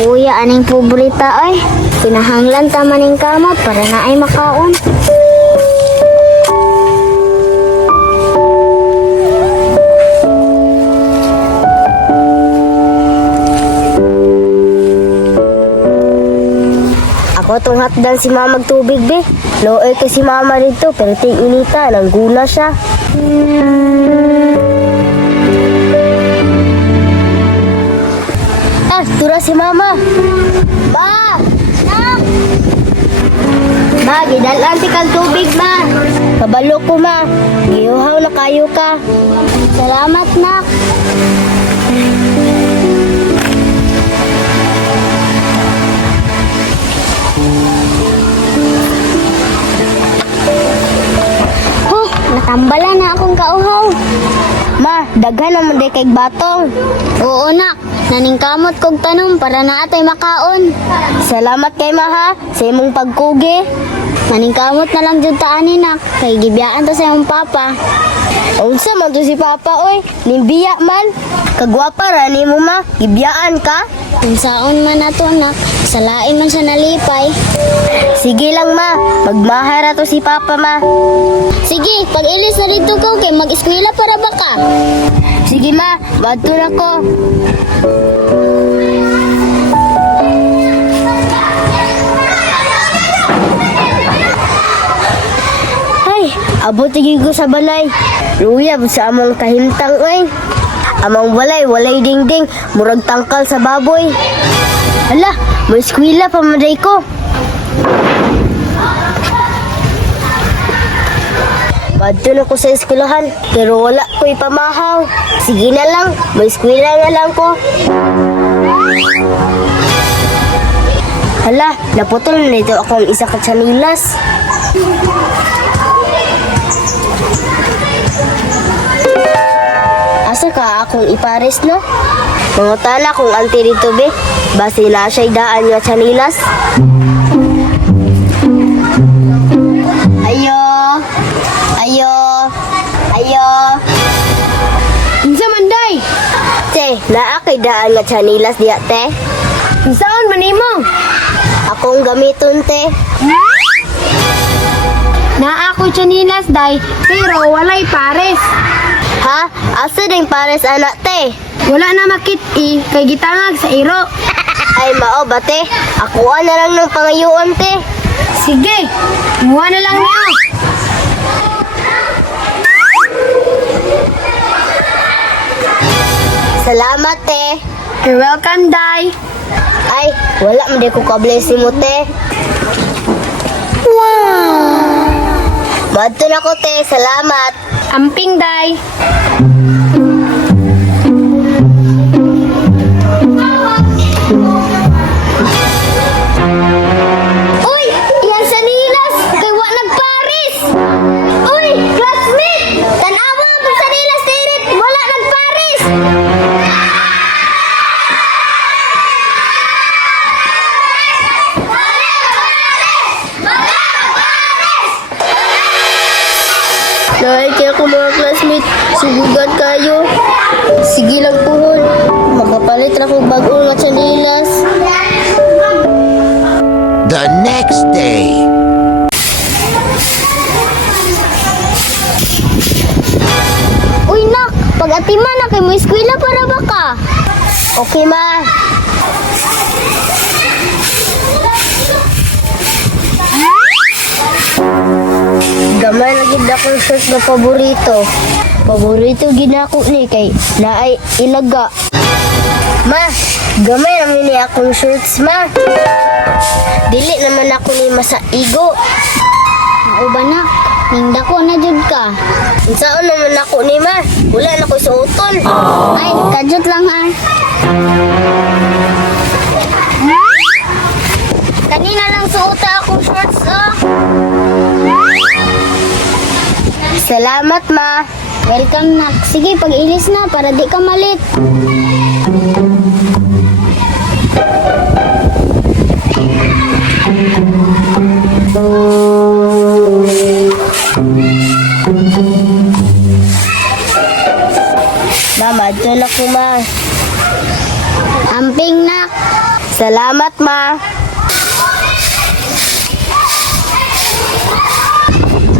Kuya, aning pobrita ay. Pinahanglan ta maning kamot para na ay makaon. Ako tong hatdan si mama magtubig be. Looy kay si mama dito pero ting inita nang gula siya. Tura si mama. Ma! Nak! Ma, gidalan ti kang tubig, ma. Kabalo ko, ma. Giyuhaw na kayo ka. Salamat, nak. Oh, natambalan na akong kauhaw. Ma, daghan naman day kay batong. Oo, nak. Naningkamot kog tanong para na atay makaon. Salamat kay maha sa imong pagkugi. Naningkamot na lang jud ta ani nak kay gibiyaan ta sa imong papa. Unsa man to si papa oy? Nimbiya man. Kagwapa ra nimo ma, gibiyaan ka. Unsaon man ato nak, salain man siya nalipay. Sige lang ma, magmahara to si papa ma. Sige, pag ilis na dito ko kay mag-eskwela para baka. Sige ma, badto na ko. Ay, abot tigil ko sa balay. Luyab sa among kahimtang ay. Amang walay dingding, murag tangkal sa baboy. Hala, may eskwela pa maday ko. Badto na ko sa eskwelahan, pero wala ko ipamahaw. Sige na lang, may eskwela na lang ko. Hala, naputol na ito akong isa ka tsanilas. Asa ka akong ipares no? Mangutala kung anti dito be, base na siya'y daan nga tsanilas. Ayo. Unsa man day? Te, naa kay daan nga tsanilas diya te. Unsaon man nimo? Akong gamiton te. Naa ako tsanilas day, pero walay pares. Ha? Asa ding pares anak te? Wala na makit-i kay gitangag sa iro. Ay mao ba te? Ako na lang ng pangayuon te. Sige, muha na lang niyo. Salamat te. You're welcome, day. Ay, wala mo di ko ka-blessing mo te. Wow! Badto na ko te, salamat. Amping, day. Uy! Yan sa nilas! Kay wa nagparis! Uy! Classmate! Tanawa pag sa nilas tirit! Wala nagparis! Dahil kaya ko mga classmate, sugugan kayo. Sige lang puhon. Makapalit na kong bagong nga tsanilas. The next day. Uy nak, pag-atiman na kay mo eskwela para baka. Okay ma. Gamay na gid akong shirt na paborito. Paborito ginako ni kay naay ilaga. Ma, gamay naman ni akong shirts ma. Dili naman ako ni masaigo. Mao ba nak? Ninda ko na jud ka. Unsaon naman ako ni ma? Wala na ko suoton. Ay, kajut lang ha. Kanina lang suota akong shorts oh. Salamat ma. Welcome nak. Sige, pag-ilis na para di ka malit. Mama, dyan ako ma. Amping nak. Salamat, ma.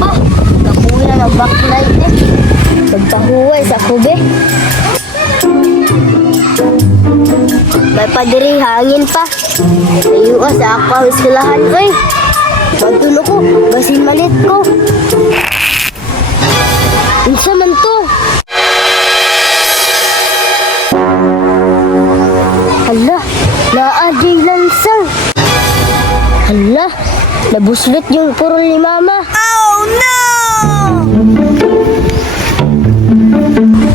Oh, nakuha na ng backlight eh. Magpahuway sa kube. May padiring hangin pa. Ayuwa sa ako ang eskwelahan, oy. Pagtulo ko, basin malit ko. Unsa man to? Hala, naadjay lansang. Hala, nabuslot yung purol ni mama. Oh no!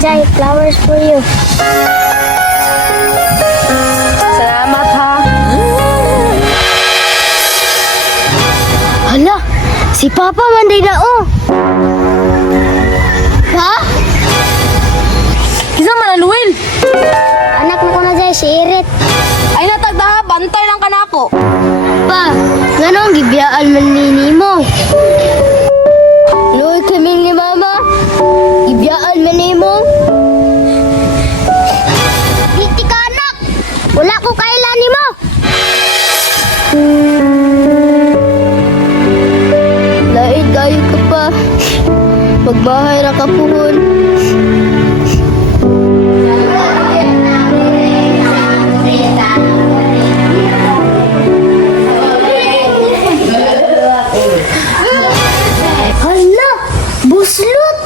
Jai, flowers for you. Salamat ha. Hala, si Papa manday na oh. Ha? Kisa man ang Luil. Anak mo ko na Jai, si Irit. Ay natagda, bantay lang ka na ako. Pa, ganong gibiyaan man nini mo. Luoy kaming ni Mama. Gibiyaan man ni mo. Titi ka anak. Wala ko kailan ni mo. Lain kayo ka pa. Magbahay na kapuhon. Hala! Buslot!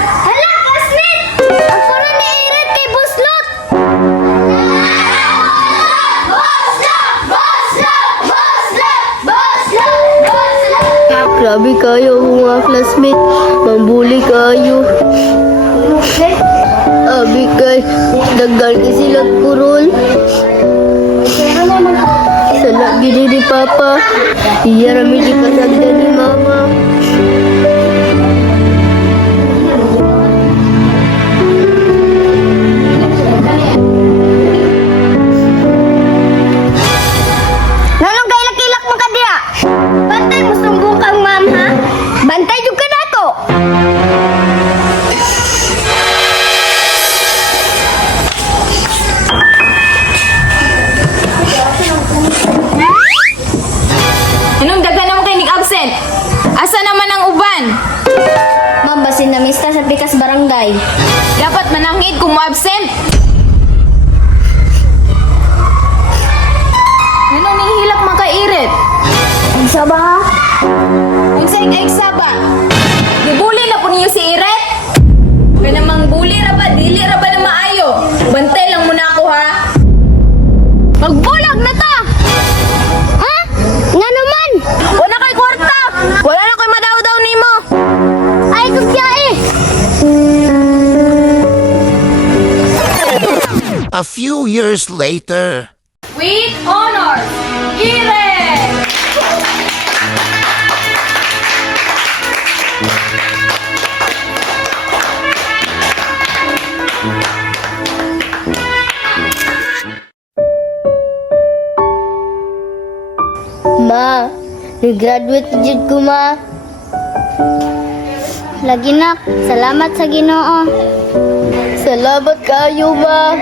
Hala, Kasmit! Ako na ni Irit kay Buslot! Grabe kayo mga classmate. Mambuli kayo. Abi kay daggal ka sila kurol. Sana gini ni Papa. Iya rami di pasagda ni Mama. Nanong kailak-ilak mo ka diya? Bantay mo sumbong kang ma'am ha? Bantay yung ka na to. Anong daghan naman kayo absent? Asa naman ang uban? Ma'am, basin na mista sa pikas barangay. Dapat manangid kung mo-absent. Anong nihilak man kay Irit? Isa ba? Unsay kaigsa ba? Gibuli na po niyo si Iret? Kaya namang buli ra ba, dili ra ba na maayo? Bantay lang muna ako ha. Magbulag na ta! Ha? Nga naman! Wala kay kwarta! Wala na ko'y madaw-daw nimo! Ay, kupya eh! A few years later. With honor, Iret! Ma, nag-graduate jud ko ma. Lagi nak, salamat sa Ginoo. Salamat kayo ma.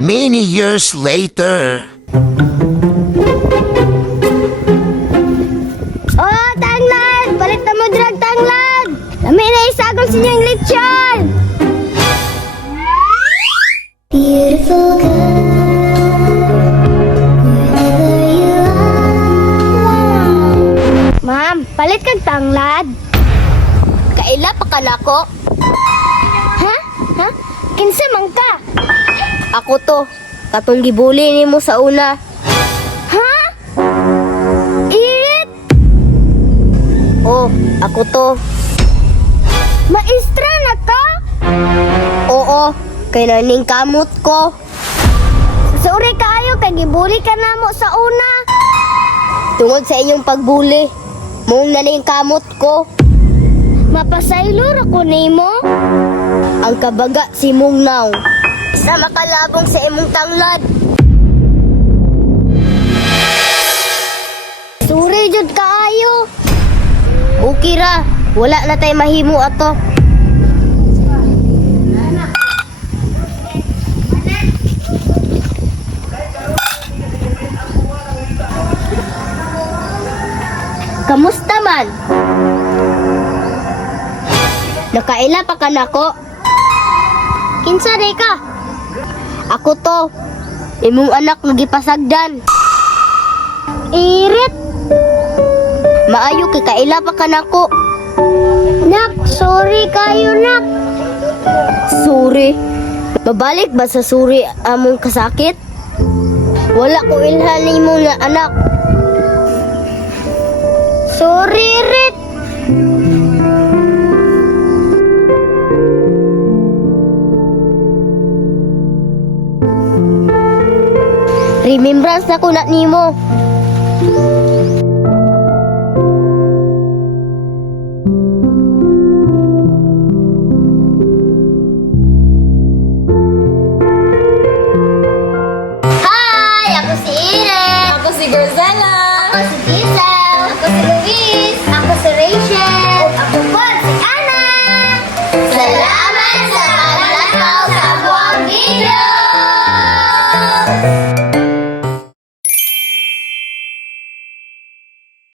Many years later. Oh, tanglad! Palit na mo drag tanglad! Lami na isagol sa inyong lechon! Beautiful girl, wherever you are. Ma'am, palit kang tanglad. Kaila pa ka nako. Ha? Ha? Kinsa man ka? Ako to. Katong gibuli nimo sa una. Ha? Irit? Oh, ako to. Maestra na ka? Oo, kay naning kamot ko. Sorry kaayo kay gibuli ka namo sa una. Tungod sa inyong pagbuli, mong naning kamot ko. Mapasaylo ra ko nimo. Ang kabaga si Mungnaw. Sa makalabong sa imong tanglad. Sorry jud kaayo. Okay ra, wala na tay mahimo ato. man? Nakaila pa ka nako? Kinsa day ka? Ako to. Imong anak nagipasagdan. Irit. Maayo kay kaila pa ka nako. Nak, sorry kayo nak. Sorry. Babalik ba sa sorry among kasakit? Wala ko ilhan nimo na anak. Sorry, Rit. Remembrance na ko na nimo.